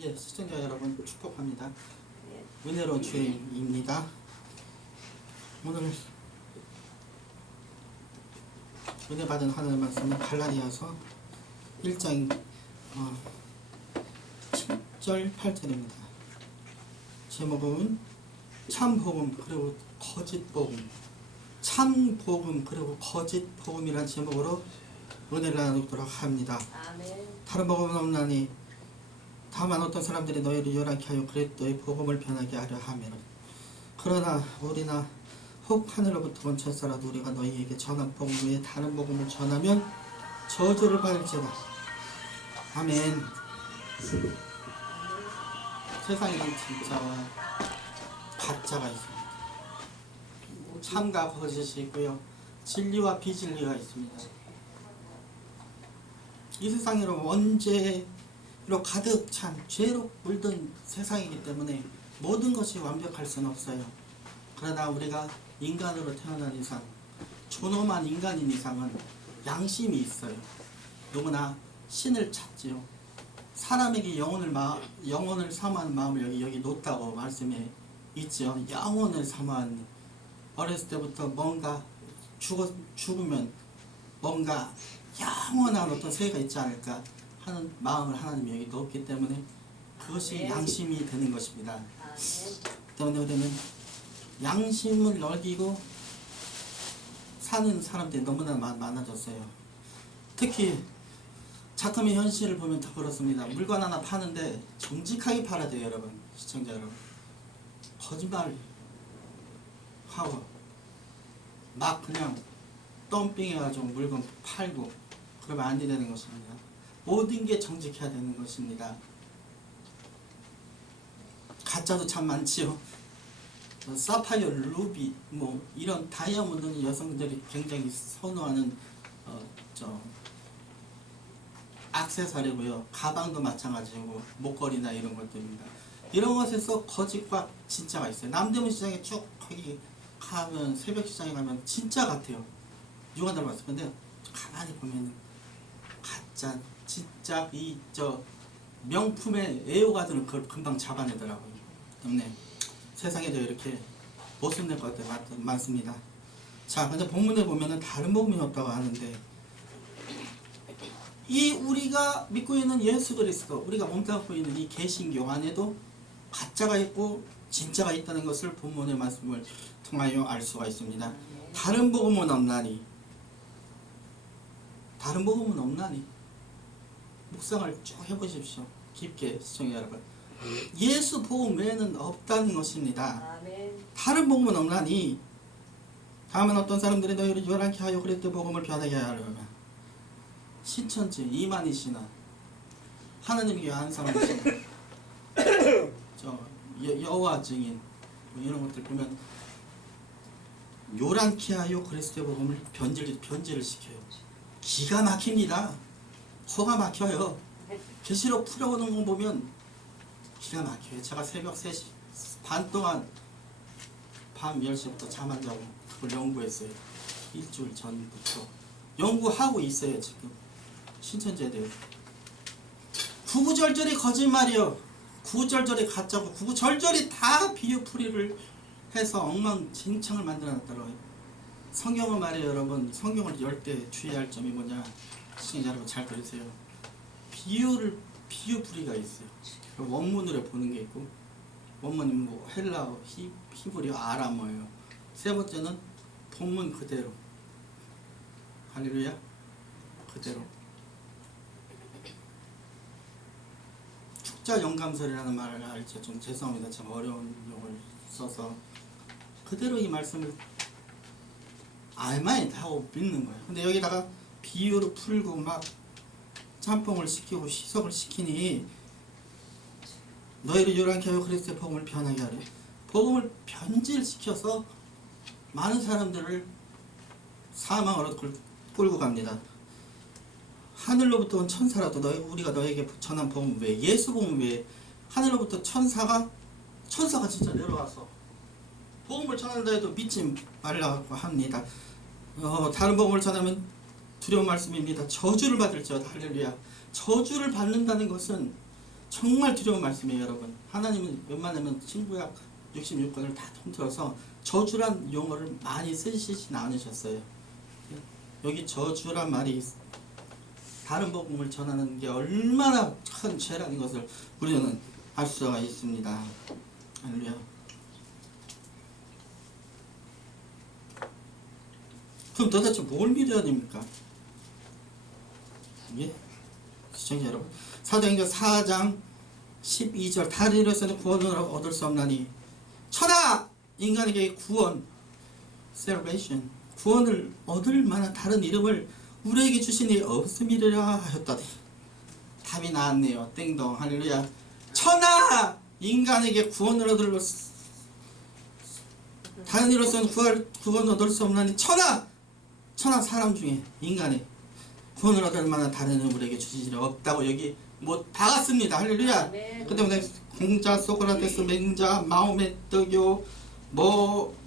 예, 시청자 여러분 축복합니다. 은혜로운 주일입니다. 오늘 은혜 받은 하나님 말씀은 갈라디아서 1장 7절 8절입니다. 제목은 참복음 그리고 거짓복음, 참복음 그리고 거짓복음이라는 제목으로 은혜를 나누도록 합니다. 아멘. 다른 복음은 없나니 다만 어떤 사람들이 너희를 요란케 하여 그리스도의 복음을 변하게 하려 하면, 그러나 우리나 혹 하늘로부터 온 천사라도 우리가 너희에게 전한 복음 외에 다른 복음을 전하면 저주를 받을지어다. 아멘. 세상에는 진짜와 가짜가 있습니다. 참과 거짓이 있고요, 진리와 비진리가 있습니다. 이 세상으로 원죄로 가득 찬 죄로 물든 세상이기 때문에 모든 것이 완벽할 수는 없어요. 그러나 우리가 인간으로 태어난 이상, 존엄한 인간인 이상은 양심이 있어요. 누구나 신을 찾지요. 사람에게 영혼을 사모하는 마음을 여기 놓다고 말씀에 있죠. 영혼을 사모하는, 어렸을 때부터 뭔가 죽으면 뭔가 영원한 어떤 세계가 있지 않을까 하는 마음을 하나님이 여기 넣었기 때문에 그것이 양심이 되는 것입니다. 때문에 우리는 양심을 어기고 사는 사람들이 너무나 많아졌어요. 특히 작품의 현실을 보면 더 그렇습니다. 물건 하나 파는데 정직하게 팔아야 돼요, 여러분. 시청자 여러분. 거짓말 하고 막 그냥 덤핑해가지고 물건 팔고 그러면 안 되는 것입니다. 모든 게 정직해야 되는 것입니다. 가짜도 참 많지요. 사파이어, 루비, 이런 다이아몬드는 여성들이 굉장히 선호하는 액세서리고요. 가방도 마찬가지고 목걸이나 이런 것들입니다. 이런 것에서 거짓과 진짜가 있어요. 남대문 시장에 쭉 거기 가면, 새벽 시장에 가면 진짜 같아요. 누가 닮았어요. 근데 가만히 보면 가짜, 진짜 명품의 애호가들은 그걸 금방 잡아내더라고요. 때문에 세상에도 이렇게 모순될 것들이 많습니다. 자, 근데 본문에 보면은 다른 복음이 없다고 하는데, 이 우리가 믿고 있는 예수 그리스도, 우리가 몸담고 있는 이 개신교 안에도 가짜가 있고 진짜가 있다는 것을 본문의 말씀을 통하여 알 수가 있습니다. 다른 복음은 없나니, 다른 복음은 없나니, 묵상을 쭉 해보십시오. 깊게 시청자 여러분. 예수 복음 외에는 없다는 것입니다. 아멘. 다른 복음은 없나니 다음은 어떤 사람들이 너희를 요란케 하여 그리스도 복음을 변하게 하려면, 신천지 이만희 씨나 하나님께 안상하신 여호와 증인 이런 것들 보면 요란케 하여 그리스도 복음을 변질을 시켜요. 기가 막힙니다. 코가 막혀요. 계시록 풀어오는 거 보면 기가 막혀요. 제가 새벽 3시 반 동안 밤 10시부터 잠 안 자고 그걸 연구했어요. 일주일 전부터 연구하고 있어요. 지금 신천지에 대해서. 구구절절이 거짓말이요, 구구절절이 가짜고, 구구절절이 다 비유풀이를 해서 엉망진창을 만들어놨더라고요. 성경은 말이에요, 여러분. 성경을 열 때 주의할 점이 뭐냐, 시청자 여러분 잘 들으세요. 비유풀이가 있어요. 원문으로 보는 게 있고, 원문은 헬라어, 히브리어, 아람어예요. 세 번째는 본문 그대로. 할렐루야. 그대로. 축자 영감설이라는 말을 알죠. 좀 죄송합니다. 참 어려운 용어를 써서 그대로 이 말씀을 알만히 하고 믿는 거예요. 근데 여기다가 비유를 풀고 막 짬뽕을 시키고 희석을 시키니 너희를 요란케 하여 그리스도의 복음을 변하게 하려. 복음을 변질시켜서 많은 사람들을 사망으로 끌고 갑니다. 하늘로부터 온 천사라도 우리가 너에게 전한 복음 외에, 예수 복음 외에 하늘로부터 천사가 진짜 내려와서 복음을 전한다 해도 믿지 말라고 합니다. 다른 복음을 전하면 두려운 말씀입니다. 저주를 받을지어다. 할렐루야. 저주를 받는다는 것은 정말 두려운 말씀이에요, 여러분. 하나님은 웬만하면 신구약 66권을 다 통틀어서 저주란 용어를 많이 쓰시진 않으셨어요. 여기 저주란 말이 다른 복음을 전하는 게 얼마나 큰 죄라는 것을 우리는 알 수가 있습니다. 할렐루야. 그럼 도대체 뭘 믿어야 됩니까? 예? 시청자 여러분, 사도행전 4장 12절 다른 이로서는 구원을 얻을 수 없나니 천하 인간에게 구원 salvation 구원을 얻을 만한 다른 이름을 우리에게 주시니 없음이라 하였다니. 답이 나왔네요. 땡동. 할렐루야. 천하 인간에게 구원을 얻을 다른 이로서는 구원을 얻을 수 없나니 천하 사람 중에 인간의 구원을 얻을 만한 다른 이름을 우리에게 주시니 없다고 여기 뭐 박았습니다. 할렐루야. 그 때문에 공자, 소크라테스, 맹자, 마호메뜨교 뭐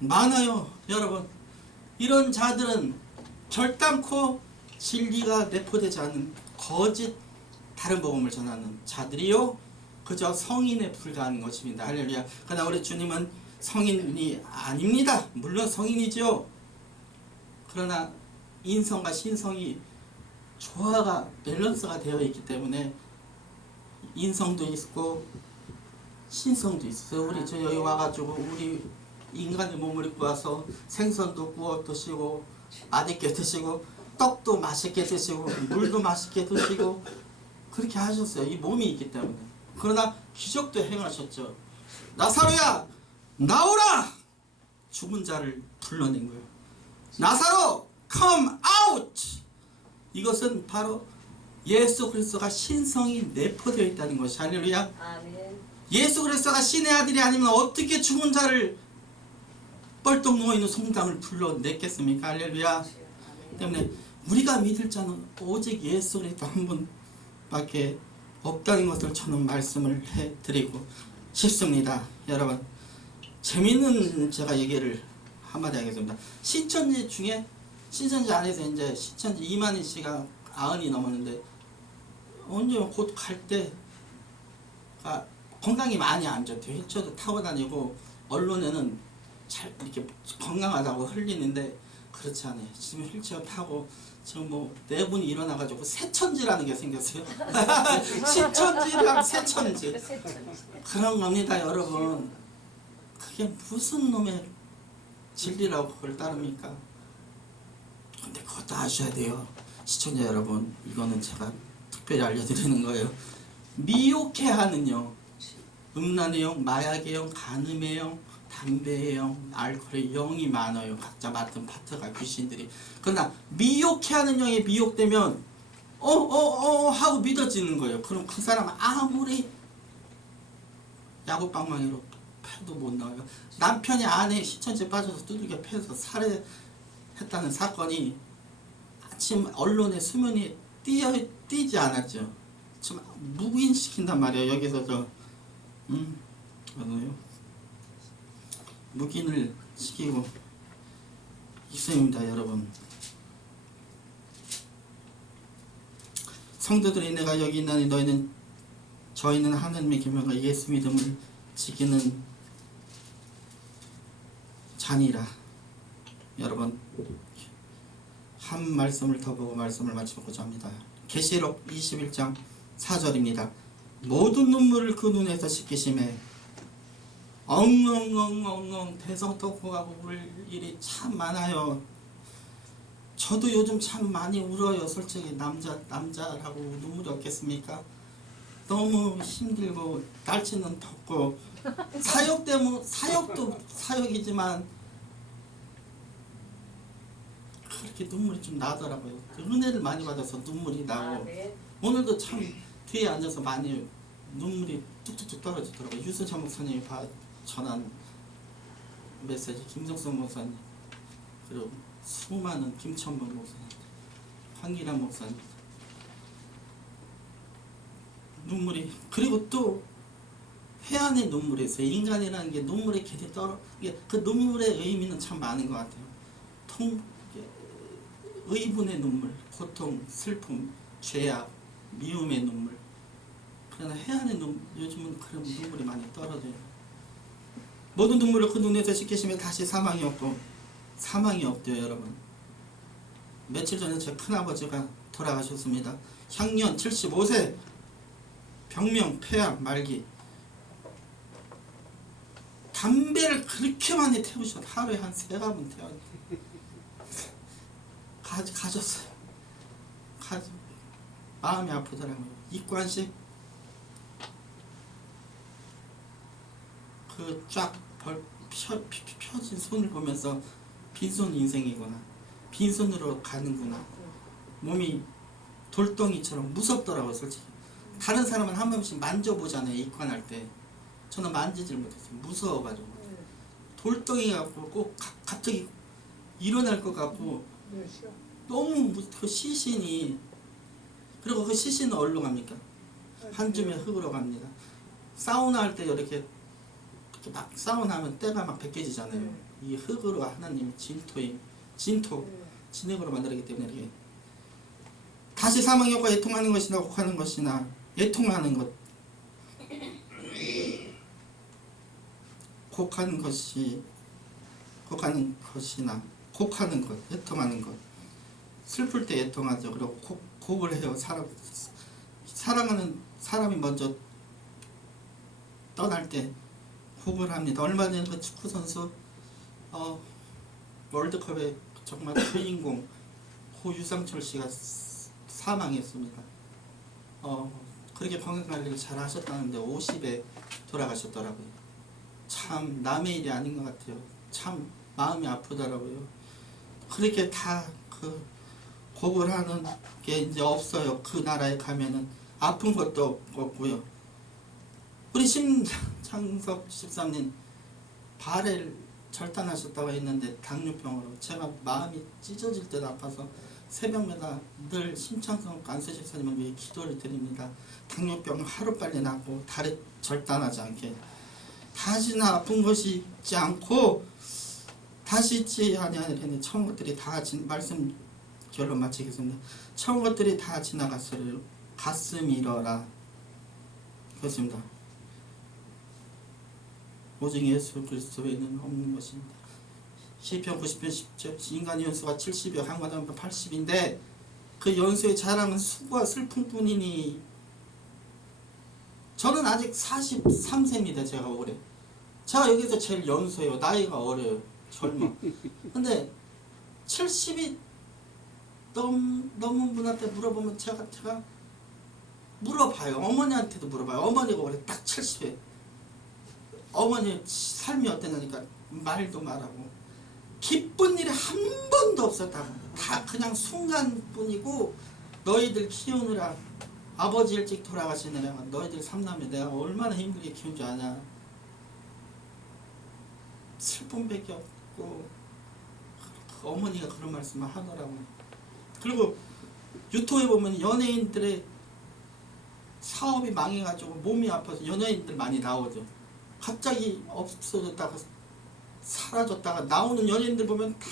많아요. 여러분, 이런 자들은 결단코 진리가 내포되지 않은 거짓 다른 복음을 전하는 자들이요 그저 성인에 불과한 것입니다. 할렐루야. 그러나 우리 주님은 성인이 아닙니다. 물론 성인이죠. 그러나 인성과 신성이 조화가 밸런스가 되어 있기 때문에 인성도 있고 신성도 있어요. 우리 저 여기 와가지고 우리 인간의 몸을 입고 와서 생선도 구워 드시고 맛있게 드시고 떡도 맛있게 드시고 물도 맛있게 드시고 그렇게 하셨어요. 이 몸이 있기 때문에. 그러나 기적도 행하셨죠. 나사로야 나오라! 죽은 자를 불러낸 거예요. 나사로 come out! 이것은 바로 예수 그리스도가 신성이 내포되어 있다는 것이. 할렐루야. 아멘. 예수 그리스도가 신의 아들이 아니면 어떻게 죽은 자를 뻘떡 누워있는 송장을 불러냈겠습니까? 할렐루야. 때문에 우리가 믿을 자는 오직 예수 그리스도 한 분밖에 없다는 것을 저는 말씀을 해드리고 싶습니다. 여러분, 재미있는 제가 얘기를 한마디 하겠습니다. 신천지 중에 신천지 안에서 이제 신천지 이만희 씨가 90이 넘었는데 언제 곧 갈 때가 건강이 많이 안 좋대요. 휠체어도 타고 다니고 언론에는 잘 이렇게 건강하다고 흘리는데 그렇지 않아요. 지금 휠체어 타고 지금 뭐 네 분이 일어나가지고 새천지라는 게 생겼어요. 신천지랑 새천지 그런 겁니다, 여러분. 그게 무슨 놈의 진리라고 그걸 따릅니까? 근데 그것도 아셔야 돼요. 시청자 여러분, 이거는 제가 특별히 알려드리는 거예요. 미혹해하는 영, 음란의 영, 마약의 영, 간음의 영, 담배의 영, 알코올의 영이 많아요. 각자 맡은 파트가 귀신들이. 그러나 미혹해하는 영에 미혹되면 하고 믿어지는 거예요. 그럼 그 사람은 아무리 야구방망이로 패도 못 나와요. 남편이 아내 신천지에 빠져서 두들겨 패서 살해했다는 사건이 아침 언론의 수면이 띄지 않았죠. 좀 묵인시킨단 말이에요. 여기서 뭐예요? 묵인을 시키고 있습니다, 여러분. 성도들이 내가 여기 있나니 저희는 하나님의 계명과 예수 믿음을 지키는 자니라. 여러분, 한 말씀을 더 보고 말씀을 마치고자 합니다. 계시록 21장 4절입니다. 모든 눈물을 그 눈에서 씻기심에 엉엉엉엉엉 대성통곡하고 울 일이 참 많아요. 저도 요즘 참 많이 울어요. 솔직히 남자라고 눈물이 없겠습니까? 너무 힘들고 날씨는 덥고 사역 때문에 사역도 사역이지만 그렇게 눈물이 좀 나더라고요. 은혜를 많이 받아서 눈물이 나고 오늘도 참 뒤에 앉아서 많이 눈물이 뚝뚝뚝 떨어지더라고요. 유수찬 목사님이 전한 메시지, 김성성 목사님, 그리고 수많은 김천범 목사님, 황기란 목사님, 눈물이. 그리고 또 회한의 눈물이 있어요. 인간이라는 게 눈물의 길이 그 눈물의 의미는 참 많은 것 같아요. 의분의 눈물, 고통, 슬픔, 죄악, 미움의 눈물. 그러나 해안의 요즘은 그런 눈물이 많이 떨어져요. 모든 눈물을 그 눈에서 씻기시면 다시 사망이 없고 사망이 없대요, 여러분. 며칠 전에 제 큰아버지가 돌아가셨습니다. 향년 75세, 병명, 폐암, 말기. 담배를 그렇게 많이 태우셔. 하루에 한 3갑은 태웠는데 가졌어요. 마음이 아프더라고요. 입관식 그 쫙 펴진 손을 보면서 빈손 인생이구나, 빈손으로 가는구나. 몸이 돌덩이처럼 무섭더라고요. 솔직히 다른 사람은 한 번씩 만져보잖아요. 입관할 때 저는 만지질 못했어요. 무서워가지고 돌덩이 같고 꼭 갑자기 일어날 것 같고 너무 그 시신이. 그리고 그 시신은 어디로 갑니까? 한 줌의 흙으로 갑니다. 사우나 할 때 이렇게 막 사우나 하면 때가 막 벗겨지잖아요. 이 흙으로 하나님이 진흙으로 만들었기 때문에 이렇게 다시 사망의 효과 애통하는 것이나 곡하는 것이나 애통하는 것, 곡하는 것이나 애통하는 것. 슬플 때 애통하죠. 그리고 곡을 해요. 사랑하는 사람이 먼저 떠날 때 곡을 합니다. 얼마 전에 그 축구 선수 월드컵의 정말 주인공 고 유상철 씨가 사망했습니다. 그렇게 건강관리를 잘 하셨다는데 50에 돌아가셨더라고요. 참 남의 일이 아닌 것 같아요. 참 마음이 아프더라고요. 그렇게 다 그 곡을 하는 게 이제 없어요. 그 나라에 가면은 아픈 것도 없고요. 우리 심창섭 집사님 발을 절단하셨다고 했는데 당뇨병으로 제가 마음이 찢어질 듯 아파서 새벽마다 늘 심창섭 안수 집사님을 위해 기도를 드립니다. 당뇨병 하루빨리 낫고 다리 절단하지 않게. 다시는 아픈 것이 있지 않고 다시 있지 아니하리니 처음 것들이 다 말씀 결론 마치겠습니다. 처음 것들이 다 지나갔으리 가슴 잃어라. 그렇습니다. 오직 예수 그리스도 외에는 없는 것입니다. 시편 90편 10절 인간의 연수가 70여 한가하면 80인데 그 연수의 자랑은 수고와 슬픔뿐이니. 저는 아직 43세입니다. 제가 올해. 제가 여기서 제일 연소해요. 나이가 어려요. 젊어. 근데 70이 넘은 분한테 물어보면 제가 물어봐요. 어머니한테도 물어봐요. 어머니가 올해 딱 70에 어머니 삶이 어땠냐니까 말도 말하고 기쁜 일이 한 번도 없었다고. 다 그냥 순간뿐이고 너희들 키우느라 아버지 일찍 돌아가시느라 너희들 삼남매 내가 얼마나 힘들게 키운 줄 아냐. 슬픔밖에 없고 그 어머니가 그런 말씀을 하더라고요. 그리고 유튜브에 보면 연예인들의 사업이 망해가지고 몸이 아파서 연예인들 많이 나오죠. 갑자기 없어졌다가 사라졌다가 나오는 연예인들 보면 다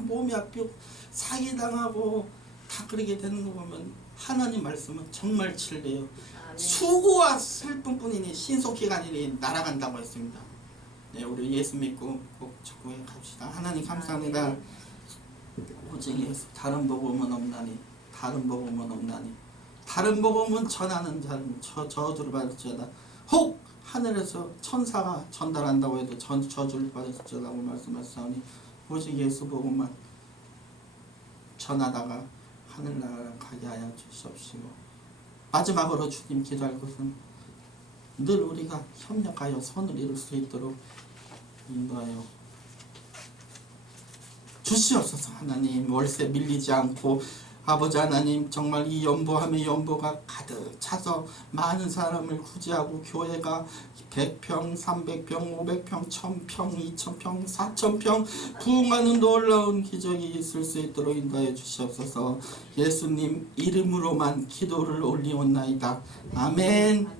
몸이 아프고 사기당하고 다 그러게 되는 거 보면 하나님 말씀은 정말 진리예요. 수고와 슬픔뿐이니 신속기간이니 날아간다고 했습니다. 네, 우리 예수 믿고 꼭 적구에 갑시다. 하나님 감사합니다. 오직 예수, 다른 복음은 없나니, 다른 복음은 없나니, 다른 복음은 전하는 자는 저주를 받을지어다. 혹 하늘에서 천사가 전달한다고 해도 저주를 받을지어다고 말씀하셨으니 오직 예수 복음만 전하다가 하늘나라를 가게 하여 주시옵시고, 마지막으로 주님 기도할 것은 늘 우리가 협력하여 선을 이룰 수 있도록 인도하여 주시옵소서. 하나님, 월세 밀리지 않고 아버지 하나님, 정말 이 연보함의 연보가 가득 차서 많은 사람을 구제하고 교회가 100평, 300평, 500평, 1000평, 2000평, 4000평 부흥하는 놀라운 기적이 있을 수 있도록 인도하여 주시옵소서. 예수님 이름으로만 기도를 올리옵나이다. 아멘.